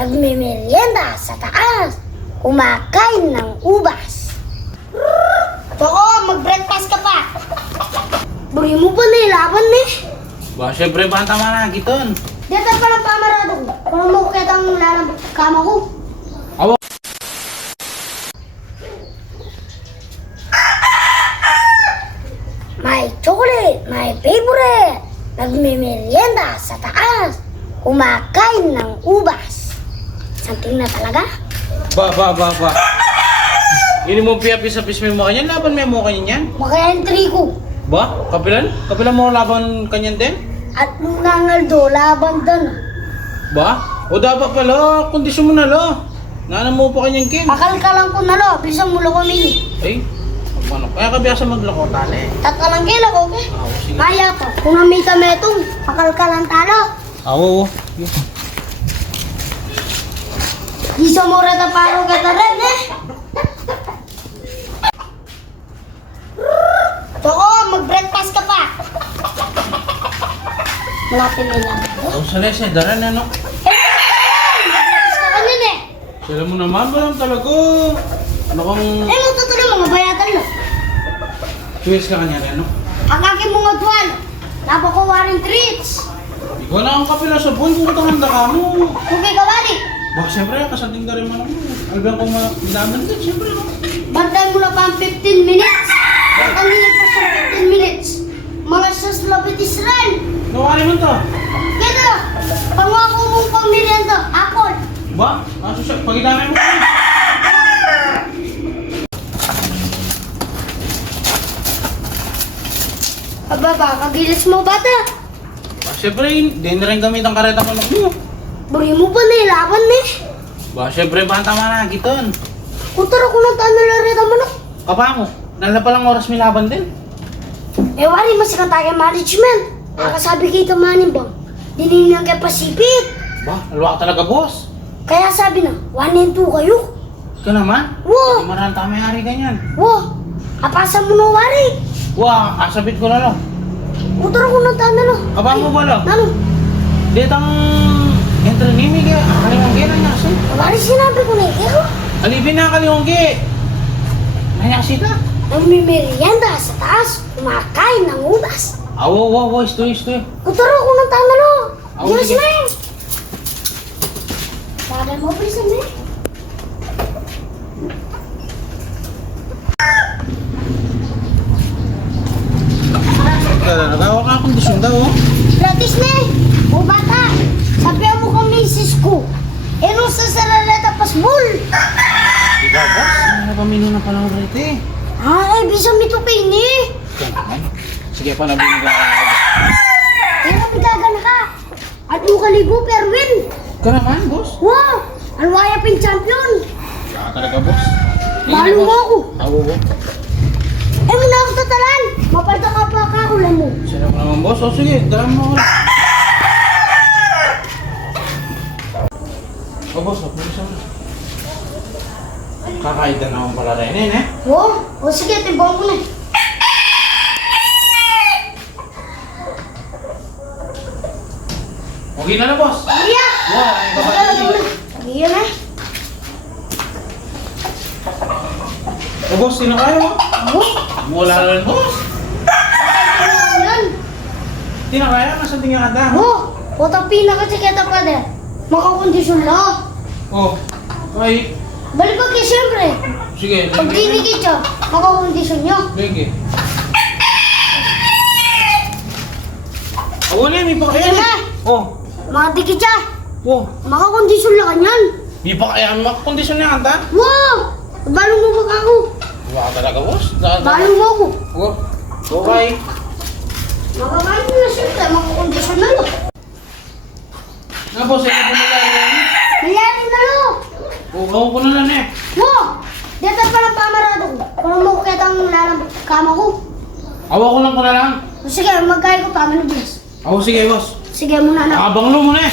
nagmimerienda sa taas, kumakain ng ubas. Toko, mag-breakfast ka pa. Buri mo pa nailaban eh. Ba, syempre ba ang tama na, Giton? Dito pa ng pamarado ko. Kung mo kita ang lalabot kama ko. Awa. My chocolate, my favorite. Nagmimerienda sa taas, kumakain ng ubas. Something na talaga? Ba. Ini mo piyapis-apis mo kanyan, laban mo kanyan yan? Maka-entry ko. Ba? Kapilan? Kapilan mo laban kanyan din? At nung nangaldo, laban doon. Ba? O dapat pala, kondisyon mo na lo. Nana mo pa kanyang kin. Pakalkalan ko na lo, bilisan mo lo kami. Ay, ano? Kaya kabiyasa maglako tali. Tatalang kila ko, okay? Sige. Maya po, kung nami kami itong pakalkalan talo. Awo. Isa mo rata paro kita rin eh. Toko, mag-breakfast ka pa. Malapit na lang. O salese, daran ano? Breakfast ka kanina eh. Sila mo naman ba lang talaga? Ano kang Eh, matutuloy mga bayatan lo. twist ka kanya ano? Ang aking mga tuwan, napako waring treats. Ikaw na ang kapila sa buwan kung katanganda ka mo. Okay ka wari. Ba, siyempre, kasating ka rin man ako. Algang kung malaman din, siyempre no? Bantay mo na pa ang 15 minutes. Ang hilig pa sa 15 minutes. Mga saslabitis rin. Nawari man to. Kaya pangako mong pamilyan to, apple. Ba? Aso siya, pagidamay mo kami. Aba ba, kagilis mo bata? Ba, siyempre, hindi na rin gamit ang kareta ko mo. Buri mo pa nailaban eh. Ba, siyempre, ba ang tama na, Giton? Kutara ko ng tanong larita mo na. Kapa mo, nala palang oras may laban din. Eh wari, masikan tayo management. Kakasabi kita manin bang, dininang kay Pasipit. Ba, alwa ka talaga, boss. Kaya sabi na, 1 and 2 kayo. Ikaw naman? Wow, Hindi marang tama yung hari ganyan. wow, apasa mo na wari. Wah, kasabit ko na lo. Kutara ko ng tanong lo. Kapa mo ba lo? Ano? Ditang entrenimi ka, kalimonggi na niya kasi. Wari sinabi ko na ikaw. Alipin na kalimonggi. Nanyasi ka. Nagmimerienda sa taas, kumakain ng ubas. Awo, isto. Kutara ko ng tanong lo. Ako, Bilis sige. na eh. Sabi mo, bilisan na eh. Nagawa ka kondisyon daw, oh. Gratis na eh. O bata, sabihan mo kang misis ko. Eh nung sa saraleta pasbol. Diba, boss? Ano ba mino na pala ulit eh? Ay, bisa mo ito kayo ni. Sige pa, nabing ka. Kaya nabigaga na ka. At yung kaligo, Perwin. Ka naman, boss. Wow, alwaya pa yung champion. Ka talaga, boss. Malo mo ako. Awo. Eh, muna ako tatalan. Mapalta ka pa kakulan mo. Sarap naman, boss. O sige, dalam mo. O, boss, pulisan mo. Kakaida naman pala rin eh. Wow, o sige, tibuan ko na. Okay na, boss. Iya. Wow, ang babalik. Iya na. O, boss, sino kayo? Oh, Mula na rin, boss. yan. Sino kaya? Nasaan tingin ka da? Oh, utang pinaka kita pa din. Makakondisyon lang. Oh, ay. Balik ko kayo siyempre. Sige. Pag dinikit siya, makakondisyon niyo. Sige. Awo na, may pa kaya. Sige na. Oh, Mga dikit siya, oh. makakondisyon lang kanyan. May pa kaya ang makakondisyon niya kanta? Wow! Balong mo ba ako? Wala ka talaga, boss. Balong mo ako. Oh, okay. Makakain mo na siyempre, makakondisyon na lo. Na, boss, ay napumula yan. Mayari na lo. Oh, ko na lang eh. Wow! Dito pa ng pamarado ko. Kung mo kita ang lalabot kama ko. Awa ko lang. Sige, magkaya ko pa, manibilis. Awo, sige, boss. Sige muna na. Abang lo mo na eh.